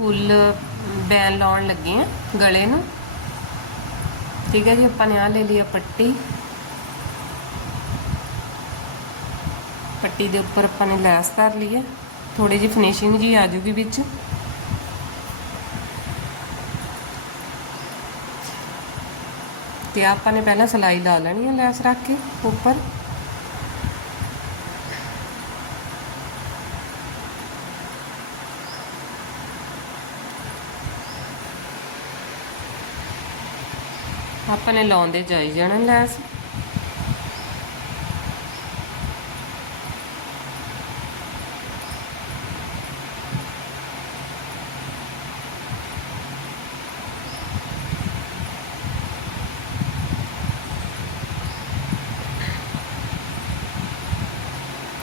ਫੁੱਲ ban ਲਾਉਣ ਲੱਗੇ ਆ ਗਲੇ ਨੂੰ। ਠੀਕ ਹੈ ਜੀ, ਆਪਾਂ ਨੇ ਆ ਲੈ ਲਿਆ ਪੱਟੀ। ਪੱਟੀ ਦੇ ਉੱਪਰ ਆਪਾਂ ਨੇ ਲੈਸ ਧਰ ਲਈ ਹੈ। ਥੋੜੀ ਜਿਹੀ ਫਿਨਿਸ਼ਿੰਗ ਜੀ ਆ ਜੂਗੀ ਵਿੱਚ। ਤੇ ਆਪਾਂ ਨੇ ਪਹਿਲਾਂ ਸਲਾਈ ਲਾ ਲੈਣੀ ਹੈ ਲੈਸ ਰੱਖ ਕੇ ਉੱਪਰ। ਆਪਾਂ ਨੇ ਲਾਉਂਦੇ ਜਾਈ ਜਾਣਾ ਲੈਸ।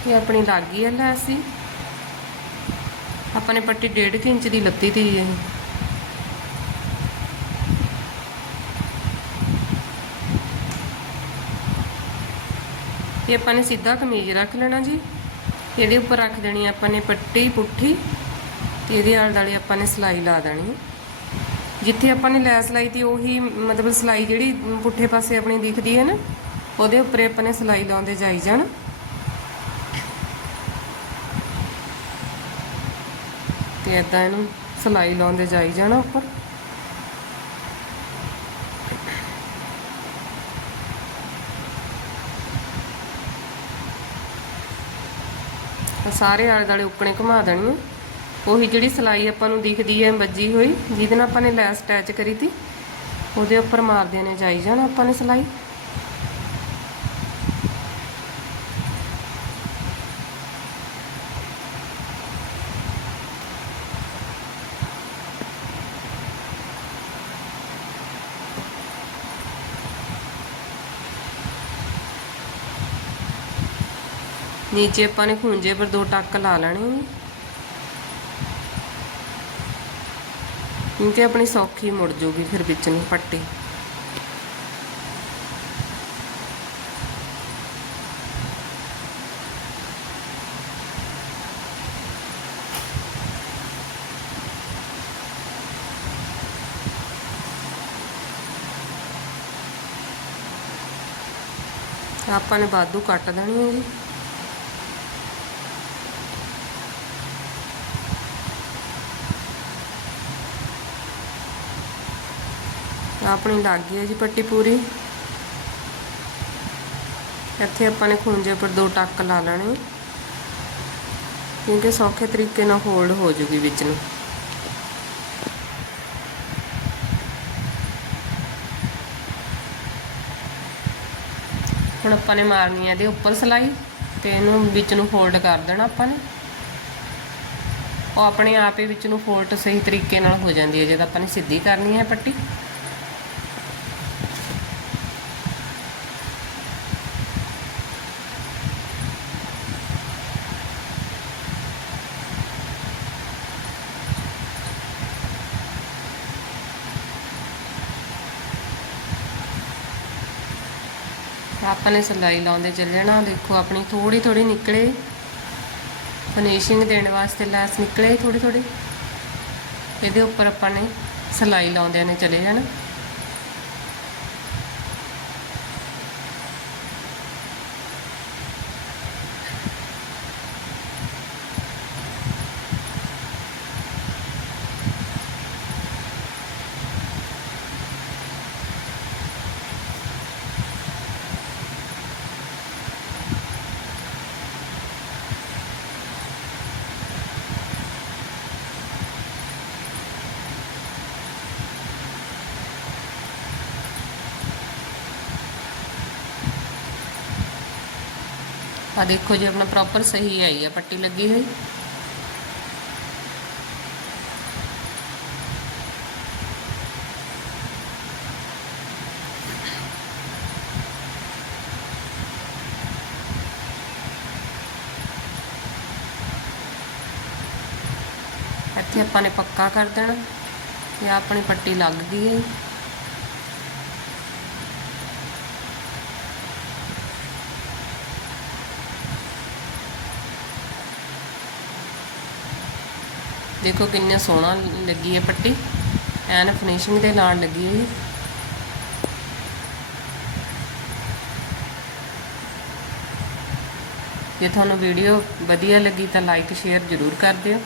ਇਹ ਆਪਣੀ ਲੱਗ ਗਈ ਹੈ ਲੈਸ ਸੀ ਆਪਾਂ ਨੇ ਪੱਟੀ 1.5 ਇੰਚ ਦੀ ਲੱਤੀ ਤੀ ਇਹ। ਇਹ ਆਪਾਂ ਨੇ ਸਿੱਧਾ ਕਮੀਜ਼ ਰੱਖ ਲੈਣਾ ਜੀ। ਇਹਦੇ ਉੱਪਰ ਰੱਖ ਦੇਣੀ ਆਪਾਂ ਨੇ ਪੱਟੀ, ਪੁੱਠੀ ਤੇ ਇਹਦੇ ਆਲੇ ਦੁਆਲੇ ਆਪਾਂ ਨੇ ਸਲਾਈ ਲਾ ਦੇਣੀ ਹੈ ਜਿੱਥੇ ਆਪਾਂ ਨੇ ਲੈਸ ਲਾਈ ਤੀ, ਉਹੀ ਮਤਲਬ ਸਲਾਈ ਜਿਹੜੀ ਪੁੱਠੇ ਪਾਸੇ ਆਪਣੀ ਦਿਖਦੀ ਹੈ ਨਾ, ਉਹਦੇ ਉੱਪਰ ਆਪਾਂ ਨੇ ਸਲਾਈ ਲਾਉਂਦੇ ਜਾਈ ਜਾਣਾ। ਤੇ ਇਦਾਂ ਇਹਨੂੰ ਸਲਾਈ ਲਾਉਂਦੇ ਜਾਈ ਜਾਣਾ ਉੱਪਰ। ਸਾਰੇ ਆਲੇ ਦੁਆਲੇ ਉੱਪਣੇ ਘੁਮਾ ਦੇਣੀ ਹੈ ਉਹੀ ਜਿਹੜੀ ਸਲਾਈ ਆਪਾਂ ਨੂੰ ਦਿਖਦੀ ਹੈ ਵੱਜੀ ਹੋਈ, ਜਿਹਦੇ ਨਾਲ ਆਪਾਂ ਨੇ ਲੈਸ ਅਟੈਚ ਕਰੀ ਤੀ, ਉਹਦੇ ਉੱਪਰ ਮਾਰਦੇ ਨੇ ਜਾਈ ਜਾਣਾ ਆਪਾਂ ਨੇ ਸਲਾਈ। ਨੀਚੇ ਆਪਾਂ ਨੇ ਖੂੰਜੇ ਪਰ ਦੋ ਟੱਕ ਲਾ ਲੈਣੇ ਨੇ ਕਿਉਂਕਿ ਆਪਣੀ ਸੌਖੀ ਮੁੜ ਜੂਗੀ ਫਿਰ ਵਿੱਚ ਨੂੰ ਪੱਟੀ। ਆਪਾਂ ਨੇ ਬਾਦੂ ਕੱਟ ਦੇਣੀ ਹੈ ਜੀ। ਆਪਣੀ ਲੱਗ ਗਈ ਹੈ ਜੀ ਪੱਟੀ ਪੂਰੀ। ਇੱਥੇ ਆਪਾਂ ਨੇ ਖੂੰਜੇ ਪਰ ਦੋ ਟੱਕ ਲਾ ਲੈਣੇ। ਕਿਉਂਕਿ ਸੌਖੇ ਤਰੀਕੇ ਨਾਲ ਹੋਲਡ ਹੋ ਜੂਗੀ ਵਿੱਚ ਨੂੰ। ਹੁਣ ਆਪਾਂ ਨੇ ਮਾਰਨੀ ਹੈ ਇਹਦੇ ਉੱਪਰ ਸਲਾਈ ਤੇ ਇਹਨੂੰ ਵਿੱਚ ਨੂੰ ਫੋਲਡ ਕਰ ਦੇਣਾ ਆਪਾਂ ਨੇ। ਉਹ ਆਪਣੇ ਆਪ ਹੀ ਵਿੱਚ ਨੂੰ ਫੋਲਡ ਸਹੀ ਤਰੀਕੇ ਨਾਲ ਹੋ ਜਾਂਦੀ ਹੈ। ਜਦ ਆਪਾਂ ਨੇ ਸਿੱਧੀ ਕਰਨੀ ਹੈ ਪੱਟੀ। ਆਪਾਂ ਨੇ ਸਿਲਾਈ ਲਾਉਂਦੇ ਚੱਲ ਜਾਣਾ ਦੇਖੋ ਆਪਣੀ ਥੋੜੀ ਥੋੜੀ ਨਿਕਲੇ। ਫਿਨਿਸ਼ਿੰਗ ਦੇਣ ਵਾਸਤੇ ਲੈਸ ਨਿਕਲੇ ਥੋੜੀ ਥੋੜੀ ਇਹਦੇ ਉੱਪਰ ਆਪਾਂ ਨੇ ਸਿਲਾਈ ਲਾਉਂਦਿਆਂ ਨੇ ਚਲੇ ਜਾਣਾ। ਆ ਦੇਖੋ ਜੀ ਆਪਣਾ ਪ੍ਰੋਪਰ ਸਹੀ ਆਈ ਹੈ ਪੱਟੀ ਲੱਗੀ ਹੋਈ ਇੱਥੇ ਆਪਾਂ ਨੇ ਪੱਕਾ ਕਰ ਦੇਣਾ। ਤੇ ਆਹ ਆਪਣੀ ਪੱਟੀ ਲੱਗ ਗਈ ਹੈ। ਦੇਖੋ ਕਿੰਨੇ ਸੋਹਣਾ ਲੱਗੀ ਹੈ ਪੱਟੀ। ਐਨ ਫਿਨਿਸ਼ਿੰਗ ਦੇ ਨਾਲ ਲੱਗੀ ਹੈ ਜੀ ਜੇ ਤੁਹਾਨੂੰ ਵੀਡੀਓ ਵਧੀਆ ਲੱਗੀ ਤਾਂ ਲਾਈਕ ਸ਼ੇਅਰ ਜ਼ਰੂਰ ਕਰ ਦਿਓ।